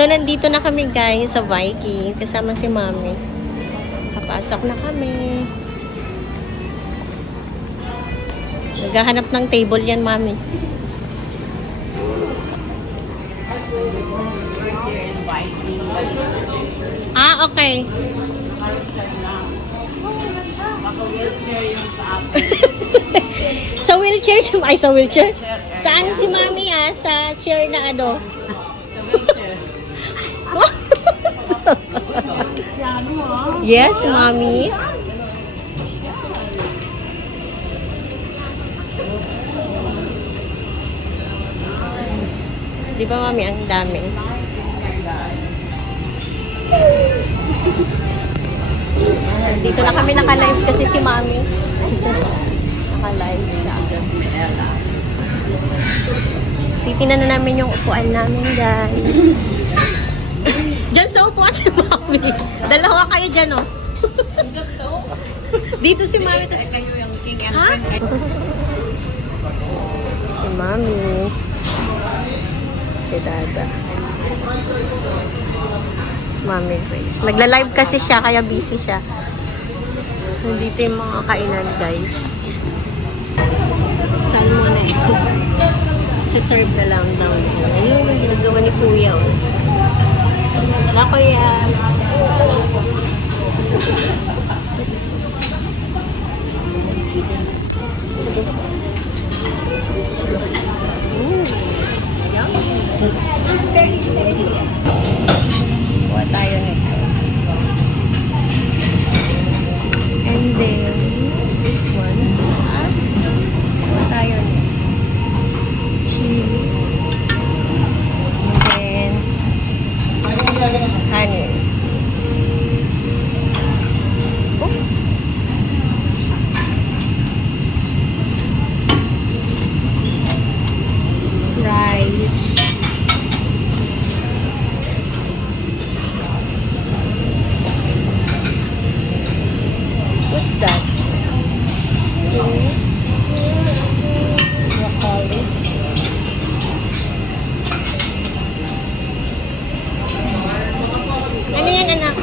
So, nandito na kami guys sa Viking. Kasama si Mami. Papasok na kami. Naghahanap ng table yan, Mami. Ah, okay. Sa wheelchair, ay sa wheelchair. Saan si Mami sa chair na ano? Yes, Mami. Di ba, Mami, ang dami? Dito na kami naka-live kasi si Mami. Naka-live siya. Titingnan na namin yung upuan namin, guys. Diyan sa upuan si Mami. Dalawa kayo dyan, oh. Dito si Mami. Kayo yung king and ha? Si Mami. Si Dada. Mami Grace. Nagla-live kasi siya, kaya busy siya. Nandito yung mga kainan, guys. Salmon na ito. Sa-serve na lang daw. Ayun, ginagawa ni Kuya. Wala ko yan. Kuha tayo nito. And then, this one. Kuha tayo nito. Chili. And then, honey. Oh. Rice. What's that? Broccoli. Ano yan, anak?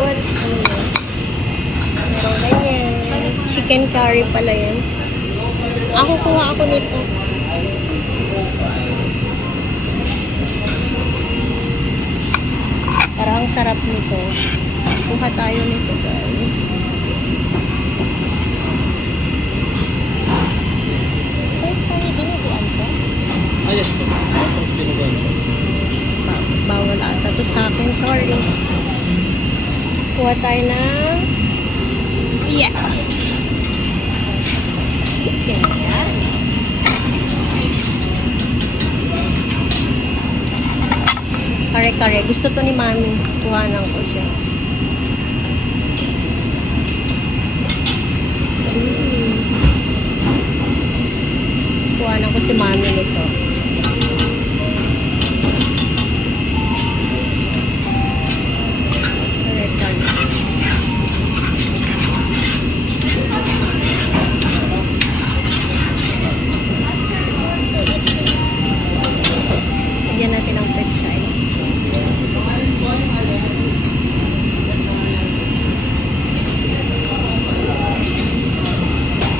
What's this? Meron ganyan. Chicken curry pala yan. Ako kuha ako nito. Parang ang sarap nito. Kuha tayo nito, guys. Size tayo dinuguan ko? Yes po. Bawal ata to sa akin. Sorry. Kuha tayo ng Ganyan. Kare-kare. Gusto to ni Mami. Kuhanan ko siya. Kuhanan ko si Mami nito. Kare-kare. Lagyan natin ang pechay.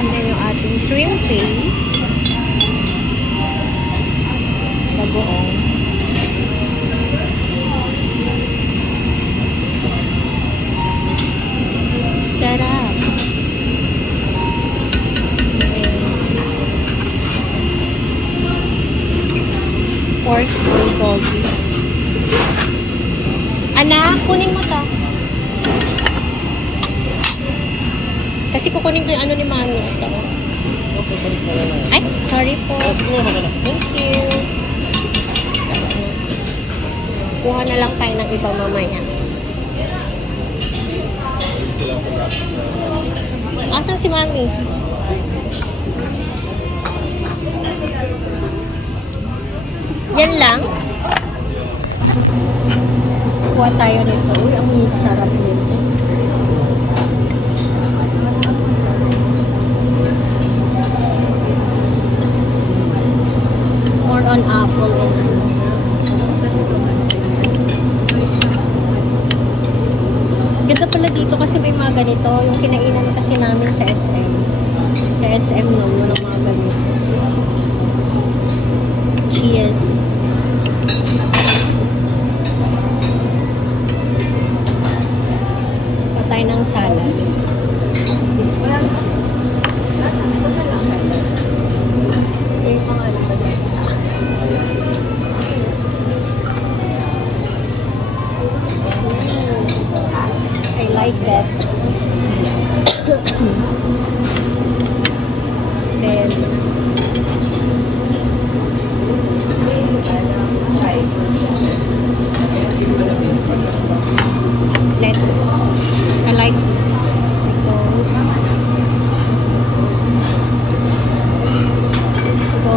And then yung ating shrimp paste. Bagoong. Sarap. Pork bulgogi. Anak, kunin mo to. Kasi kukunin ko yung ano ni Mami. Ito. Ay, sorry po. Thank you. Kuha na lang tayo ng iba mamaya. Asan si Mami? Yan lang. Kuha tayo nito. Uy, ang sarap nito. Ito, yung kinainan kasi namin sa SM. Sa SM no, walang mga ganito. Cheers. Patay ng salad. This one. Salad. Ito yung mga ano ba dito? I like that. Then, lettuce. I like this because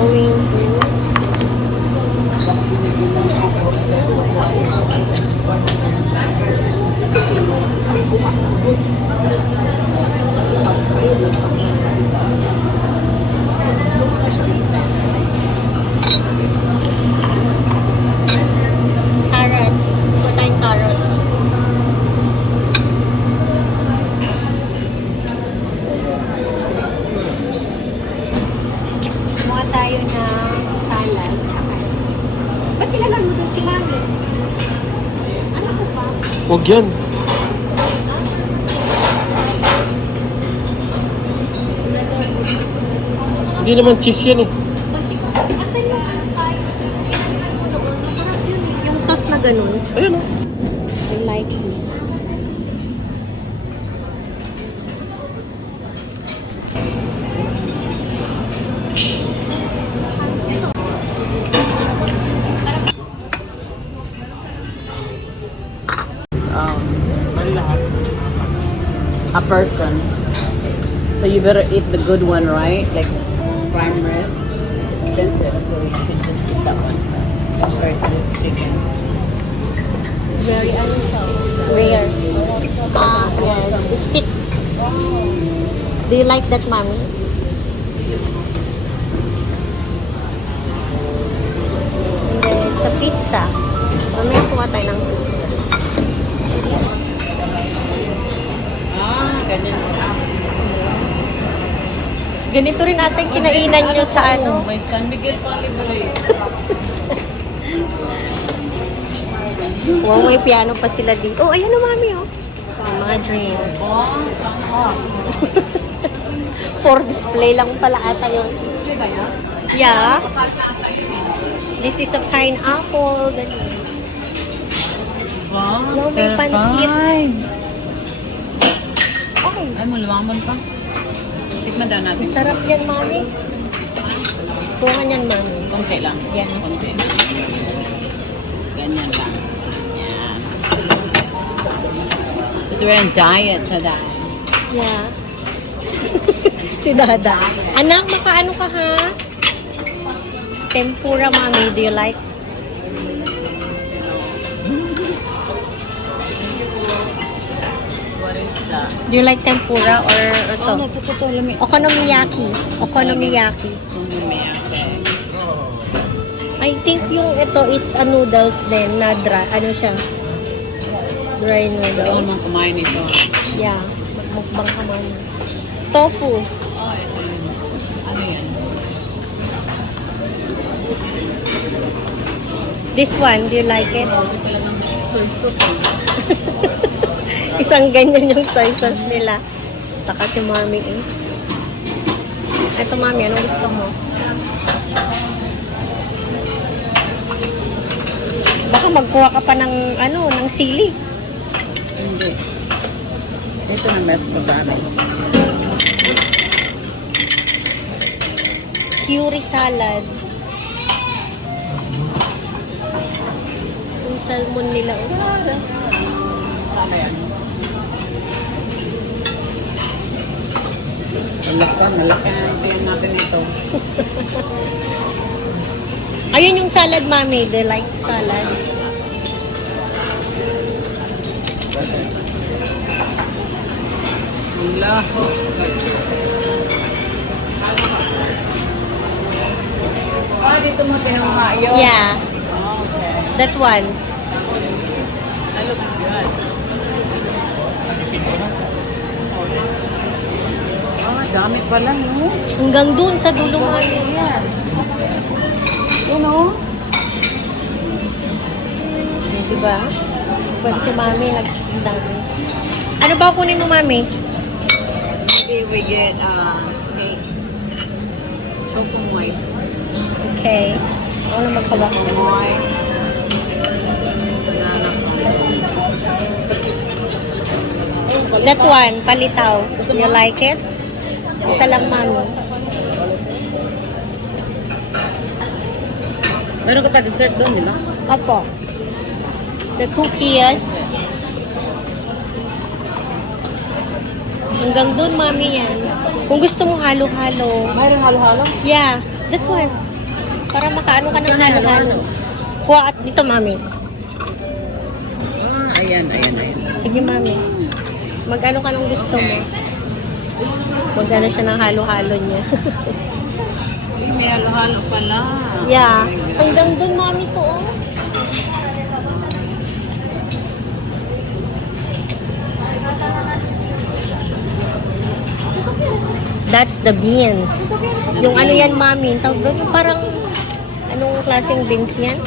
going to carrots. Put tayong carrots. Kumuha tayo ng salad. Ba't tinalan mo doon si Mami? Ano ko pa? Huwag yan. Hindi naman cheese yan eh. Asan yung tayo? Masarap yun eh. Yung sauce na ganun. Ayun oh. I like this. A person. So you better eat the good one, right? Like prime rib. Expensive, so you should just eat that one. Compared to this chicken. Very rare. Yes. It's thick. Do you like that, Mommy? And then, sa pizza. Mamaya kuha tayo ng pizza. Ganyan. Ganito rin ating kinainan nyo sa ano. May San Miguel pa libre. Wow, may piano pa sila dito. Oh, ayan o, Mami, oh. Yung mga drink. For display lang pala ata yun. Yeah. This is a pineapple. Ganyan. Wow, No, may pansit. Okay. Ay, malumangon pa. Tikman daw natin. Masarap yan, Mami. Kuha yan, Mami. Konti lang. Yan. Konti. Ganyan lang. Yan. Because we're on diet today. Yeah. Si Dada. Anak, makaano ka ha? Tempura, Mami. Do you like? What is that? Do you like tempura or ito? Oh, ito. Lamig. Okonomiyaki. Okonomiyaki. Okay. I think yung ito, it's a noodles din na dry. Ano siya? Dry Hindi ko noodles. naman kumain ito. Yeah. Magmukbang ka man. Tofu. Ano yan? This one, do you like it? Soup. Isang ganyan yung sizes nila. Takas yung Mami eh. Ito Mami, anong gusto mo? Baka magkuha ka pa ng ano, ng sili. Hindi. Ito na best ko sa amin. Curry salad. Yung salmon nila. Ano yan? Malaki na yung natin ito. Ayun yung salad, Mami. They like salad. Wala. Dito mo pinuha yun? Yeah, Okay. that one. That looks good. dami pala, no? Hanggang dun sa dulo, mami. Yan. Yun, oh. Diba? Pwede si mami, nagdami. Ano ba kunin mo, mami? Maybe we get, cake. Chocomoy. Okay. Ako na magkabak. Chocomoy. That one, palitaw. You like it? Isa lang, mami. Meron ka pa dessert doon, di ba? Opo. The cookies. Hanggang dun, mami, yan. Kung gusto mo halo-halo. Mayroon halo-halo? Yeah, that one. Para makaano ka ng Saan halo-halo. halo-halo? Kuha at dito, mami. Ayan. Sige, mami. Mag-ano ka ng gusto mo. Mag-ano siya ng halo-halo niya. Ay, may halo-halo pala. Yeah. Hanggang dun, mami, to, oh. That's the beans. Yung ano yan, mami, tawag doon, yung parang, anong klaseng beans yan?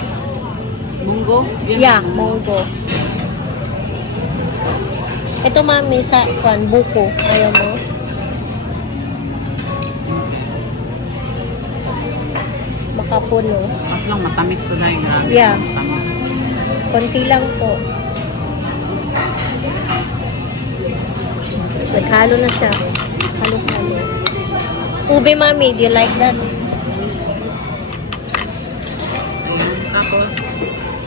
Munggo? Yeah, monggo. Ito, mami, sa, buko. Ayaw mo? Makapuno. Mas lang matamis to dahil grabe. Yeah. Matamis. Konti lang to. Naghalo na siya. Halo-halo. Ube, mami, do you like that? Ayan. Tapos,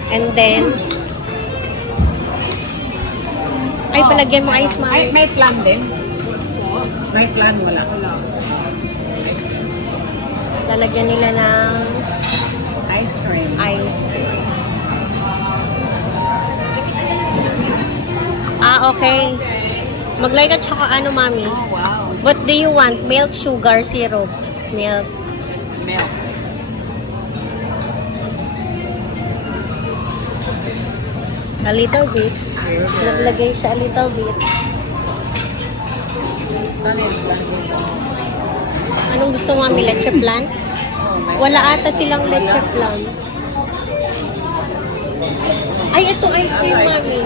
And then, ay, palagyan mo ice, ay, mami. may flan din. May flan, wala. Lalagyan nila ng Ice cream. ice. Ah, okay. Maglagay ka tsaka ano, mami? Oh, wow. What do you want? Milk, sugar, syrup? Milk. Milk. A little bit. Naglagay siya a little bit. Saan yung flan? Anong gusto mo, mami? Leche plan? Oh, may Wala ata silang leche plan. Ay, ito ice cream, mami.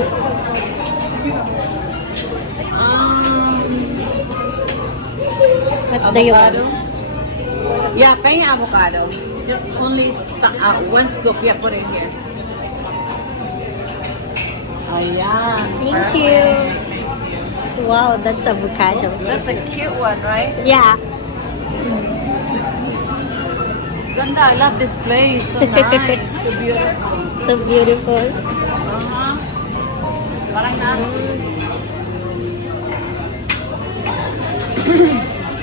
What do you want? Avocado? Yeah, kaya avocado. Just only one scoop. Yeah, put it here. Ayan. Thank you. Wow, that's avocado. That's a cute one, right? Yeah. Ganda, I love this place. So nice. So beautiful. So beautiful. Uh-huh. Parang na.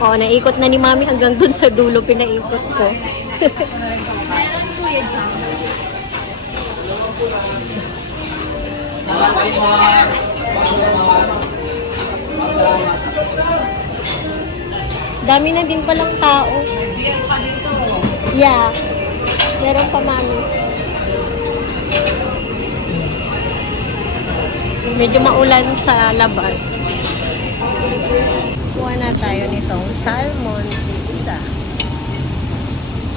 Oh, naikot na ni mami hanggang dun sa dulo, pinaikot ko. Dami na din palang tao. Yeah. Meron pa, mami. Medyo maulan sa labas. Kuha na tayo nitong salmon pizza.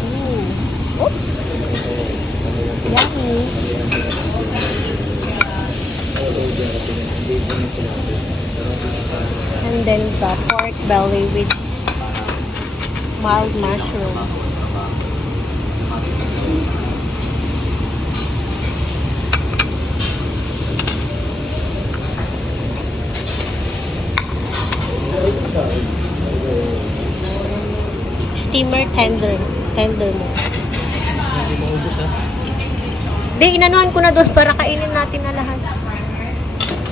Ooh. Oops. Yummy. And then the pork belly with mild mushroom. Steamer tender mo. Hindi maubos ha. Di, inanuhan ko na doon para kainin natin na lahat.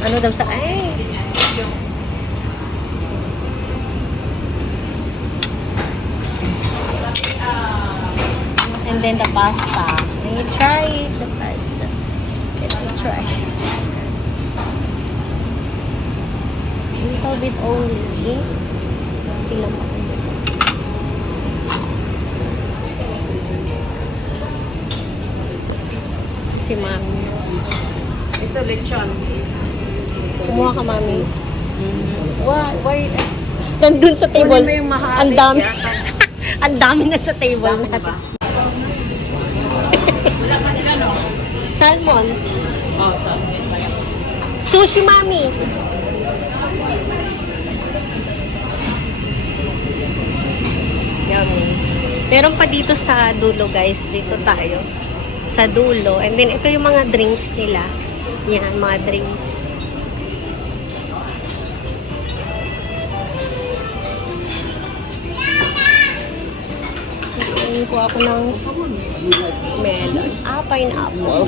Ano daw sa... Ay! And then the pasta. Can you try the pasta? Let me try. A little bit only. Konti lang ako. Si mami. Ito, lechon. Kumuha ka, mami. Why? Nandun sa table. Kunin mo yung mahal. Ang dami. Ang dami na sa table natin. Wala pa sila, no? Salmon. Oh, tapos. Sushi, mami. Yummy. Meron pa dito sa dulo, guys. Dito tayo. Sa dulo. And then, ito yung mga drinks nila. Yan, mga drinks. Ngayon ko ako ng melon. Ah, pineapple.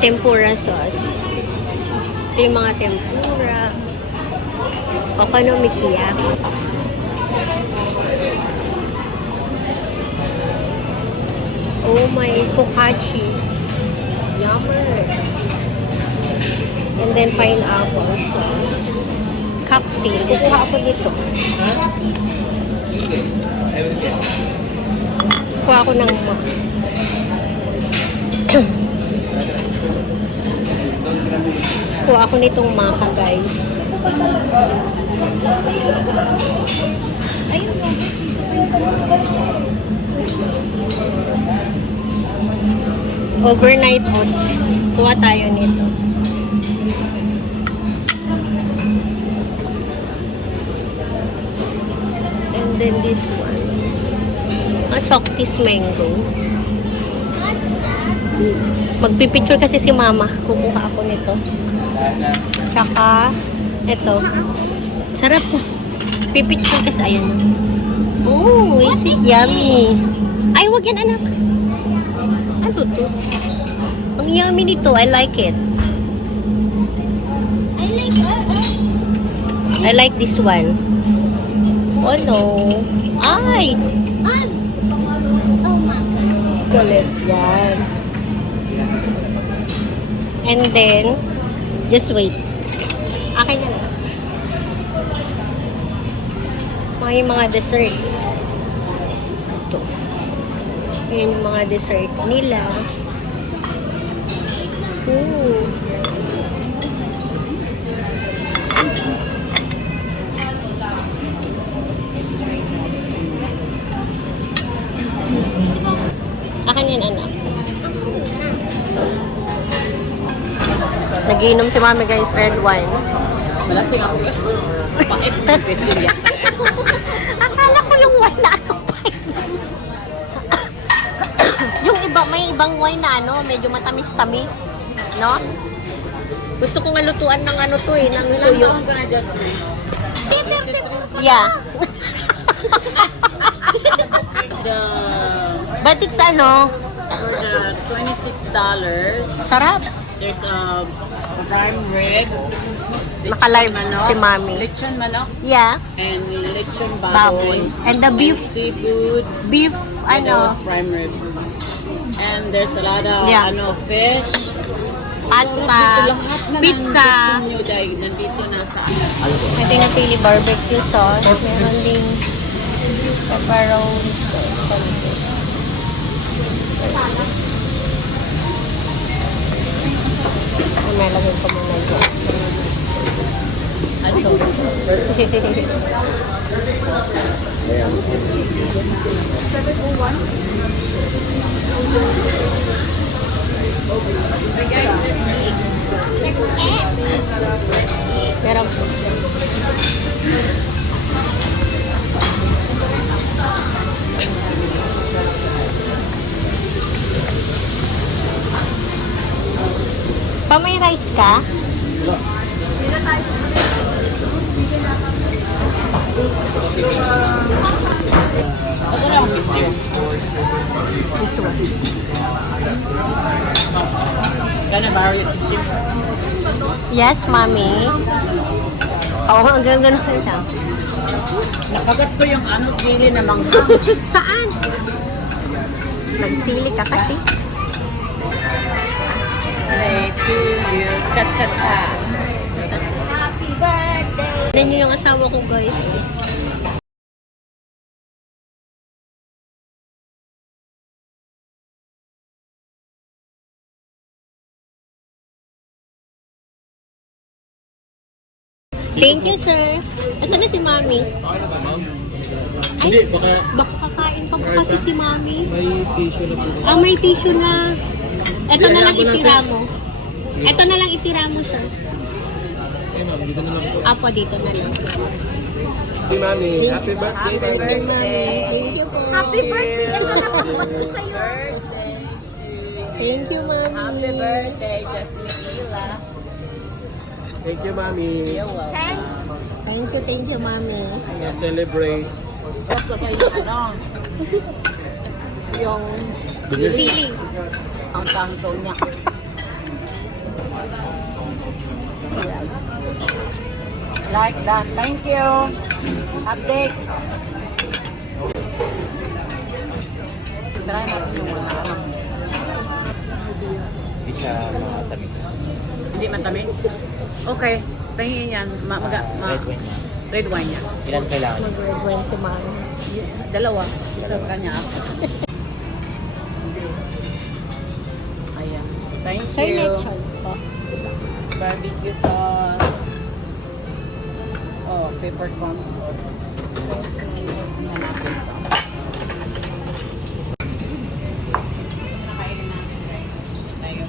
Tempura sauce. Ito yung mga tempura. Okonomiyaki. Oh my, focaccia. Yummers. And then pineapple sauce. Cocktail. Kukuha ako dito. Kuha ako ng kuha ako nitong maka, guys. Overnight oats. Kuha tayo nito. And then this one. Choctis mango. Magpipicture kasi si mama. Kukuha ako nito. Tsaka, ito. Sarap po. Pipicture kasi, ayan. Oh, is it yummy? Ay, wag yan, anak. Ano to? Ang yummy nito. I like it. I like this one. Oh, no. Ay! Kulit yan. And then, just wait. Akin na lang. May mga desserts. Ito. Yan yung mga dessert nila. Ooh. Akin yan, anak. Nagiinom si mami, guys, red wine. Malasing ako. Pait na question yan. Akala ko yung wine na ano pa. Yung iba, may ibang wine na ano, medyo matamis-tamis. No? Gusto kong alutuan ng ano to eh, ng tuyo. Ilang taon ka na, Justin? Yeah. The, But it's ano, for the $26, sarap. there's a prime rib. Naka-live manok, si mami. Lechon manok Yeah. and lechon Baboy. baboy. And the beef, Seafood. beef, And that was ano, prime rib. And there's a lot of Yeah. fish. pasta, Lahat na pizza. ng gusto nyo dahil nandito na sa Ito yung napili barbecue sauce. Meron ding pepperoni sauce. May lagay ko muna dyan. Aso. Meron po. Pa, may rice ka? Ano lang ang video? This one. Gana Barry. Yes, mommy. Oo, ang gano'n sila. Nakagat ko yung sili na mangga. Saan? Nagsili ka kasi. Hey, to you. Cha-cha-cha. Tignan niyo yung asawa ko, guys. Thank you, sir. Asan na si Mami? Ay, Hindi, baka baka kakain pa po kasi si Mami. may tissue na po. Ah, may tissue na. Ito na lang Hindi, itira ako mo. Ito na lang itira mo, sir. Ay, ma'am, dito na lang po. Apo, dito na lang. Si Mami, happy birthday. Thank you po. Happy birthday! Ito na po sa'yo. Thank you, Mami. Happy birthday, Jasmine. Thank you, Mami. You're welcome. Thank you, Mami. Celebrate. Gusto ko yung ano, yung Feeling. ang tangto niya. Like that. Thank you. Update. Try natin yung mga ano. Hindi siya matamis. Hindi matamis? Okay. Tingin yan. Red wine niya. Ilan kailangan? Mag-red wine si Mami. Dalawa. Isa sa kanya. Ayan. Thank Sir, you. lechon po. Barbecue sauce. Oh, peppercorns. Yan natin ito. Nakainin natin, right? Tayo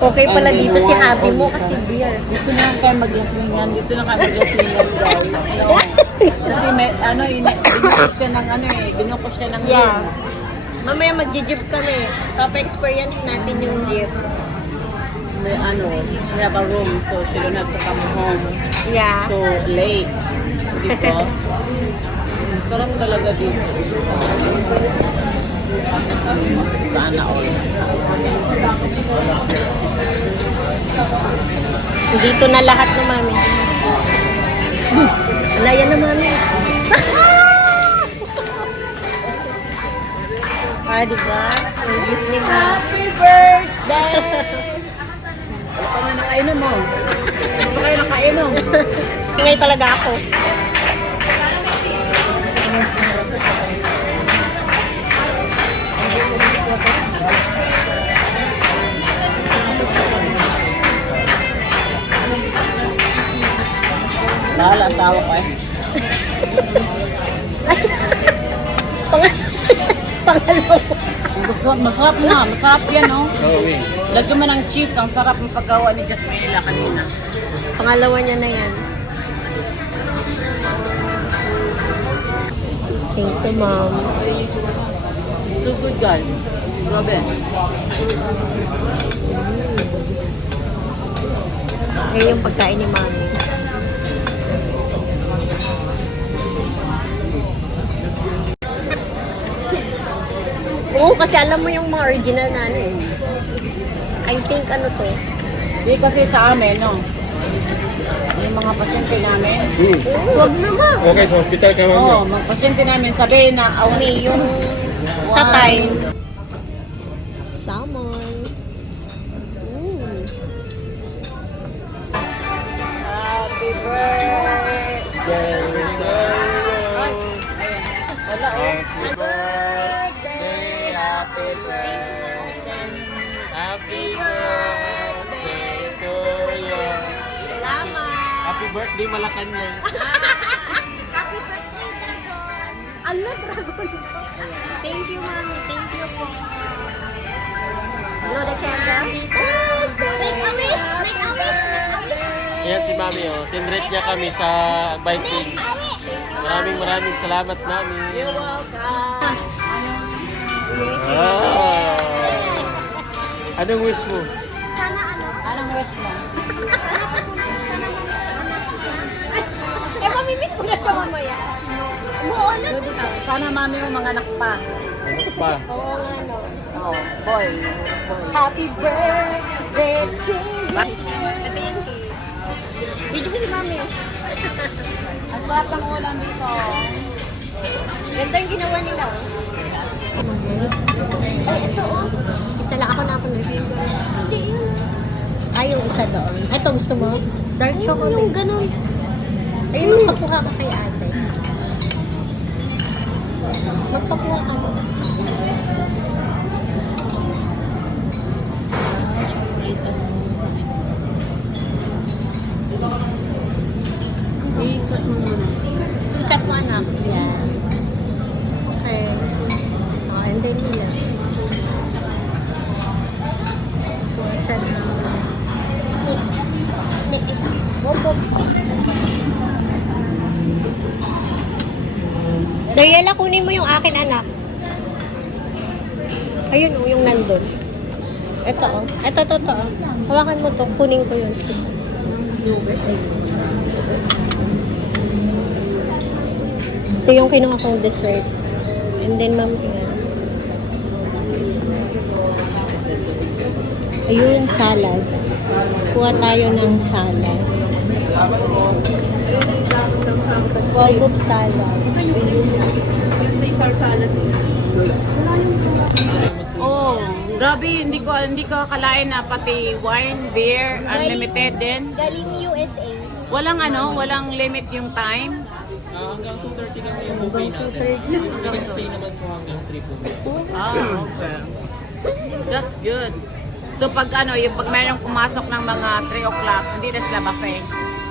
Okay pala dito si Happy mo kasi beer. Dito na kayo maglasingan. Dito na kayo maglasingan, guys. No. Kasi may, ano, binukos siya ng ano eh. Binukos siya ng Yeah. Mamaya mag-jeep kami. Papa-experience natin yung jeep. The, ano, we have a room, so she don't have to come home Yeah. so late. Dito. Sarap talaga dito. Sana all. Dito na lahat ng Mami. Wala yan na Mami. Ah, diba? Yung gift ni Mami. Happy birthday! Ano pa man nakainom mo? Ano pa kayo nakainom? Ingay talaga ako. Bahala, asawa ko eh. Pangalawa. Masarap na, masarap yan oh. Drawing. Lagyan mo ng cheese, ang sarap ng paggawa ni Jasmine kanina. Pangalawa niya na yan. Thank you, Mom. So good guys. Grabe. Ngayon yung pagkain ni Mami. Oo, kasi alam mo yung mga original na ano eh. I think ano to. Di kasi sa amin, no? Yung mga pasyente namin. Huwag naman. Okay, sa hospital ka, Mami. Oo, mga pasyente namin sabihin na May yung sa time. Salmon. Happy birthday! Ay, wala oh. Happy birthday, happy birthday, happy birthday to you. Salamat. Happy birthday, Malacanang. Happy birthday, Dragon! Ala, dragon. Thank you, Mami. Thank you po. Blow the candle. Make a wish! Make a wish! Make a wish! Yan si Mami, oh. Tinrate niya kami sa Vikings. Maraming salamat, Mami. You're welcome. Ah. Anong wish mo? Sana ano? Anong wish mo? Eh, mamimit mo na siya mamaya. Oo, na. Sana mami mo mga anak pa. Ano pa? Oo nga, no. Oh, boy. Boy. Happy birthday to you. Video mo si Mami. Ang sarap ng ulam dito. Ganda yung ginawa nila. Ay, ito oh. Isa lang ako na Hindi yun. Ay, yung isa doon. Ito, gusto mo? Dark chocolate. Yung ganun. Ayun, magpakuha ka kay ate. Magpakuha ka ba? Ito. I-cut mo muna. Cut mo anak. Yan. Okay. Oh, and then yan. Dariela, kunin mo yung akin anak. Ayun oh, yung nandun. Ito oh. Ito, to. Hawakan mo to. Kunin ko yun. Ito yung kinuha kong dessert. And then, ma'am, yan. Ayun, salad. Kuha tayo ng salad. Volvob salad. Caesar salad. Oh, grabe, hindi ko akalain na pati wine, beer, unlimited din. Galing USA. Walang limit yung time. Hanggang 2:30 kami yung buffet natin. You can stay naman po hanggang 3 po. Okay. That's good. So pag mayroong pumasok ng mga 3 o'clock, hindi na sila buffet.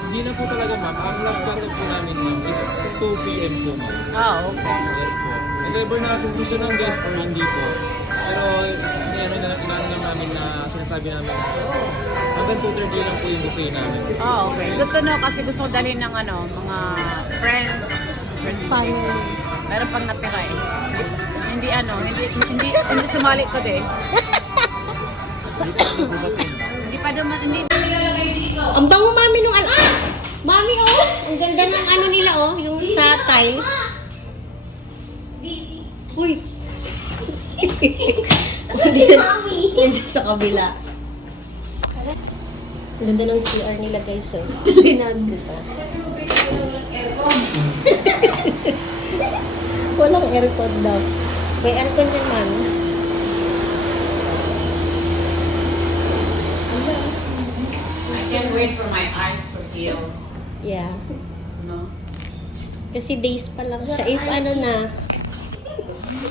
Hindi na po talaga ma'am. Ang last cut-off po namin ma'am is 2 p.m. po ma'am. Okay. Yes po. Whatever na kung gusto ng guest or hindi po. Pero inaano lang namin na sinasabi namin na hanggang 2:30 lang po yung buffet namin. Okay. Good to know kasi gusto ko dalhin ng mga friends. Family. Meron pang natira eh. Hindi sumali ko din. Hindi pa duman, hindi. Ang bango mami nung Mami oh! Ang ganda ng ano nila oh, yung sa tiles. Uy! Si Mami! Nandiyan sa kabila. Ang ganda ng CR nila guys oh. Linado pa. Walang aircon daw. May aircon din mami. I can't wait for my eyes to heal. Yeah. No? Kasi days pa lang siya. If ano na.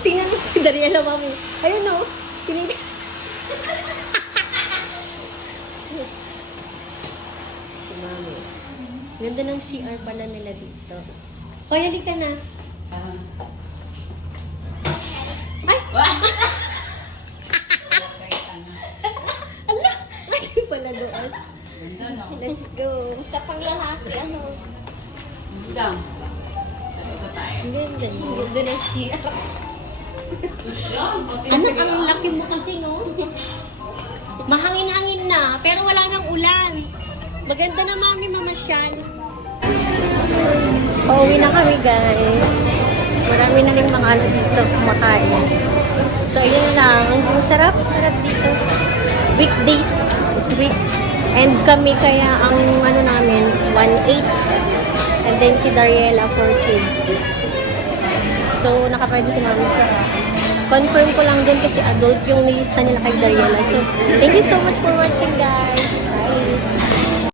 Tingnan mo si Dariela, mami. Ayun o. Tinig. Si mami. Ganda ng CR pala nila dito. Hoy, halika na. Ay! Ala! Ay, pala doon. Let's go. Sa panglalaki, ano? Down. Ang ganda. Ganda ng CR. Anak, ang laki mo kasi, no? Mahangin-hangin na, pero wala nang ulan. Maganda na mami mamasyal. Pauwi na kami, guys. Marami na rin mga ano dito kumakain. So, ayun lang. Ang sarap dito. Weekdays. And kami kaya ang ano namin, 1.8. And then si Dariela 4K. So, nakapwede si mami siya. Confirm ko lang din kasi adult yung nilista nila kay Dariela. So, thank you so much for watching, guys.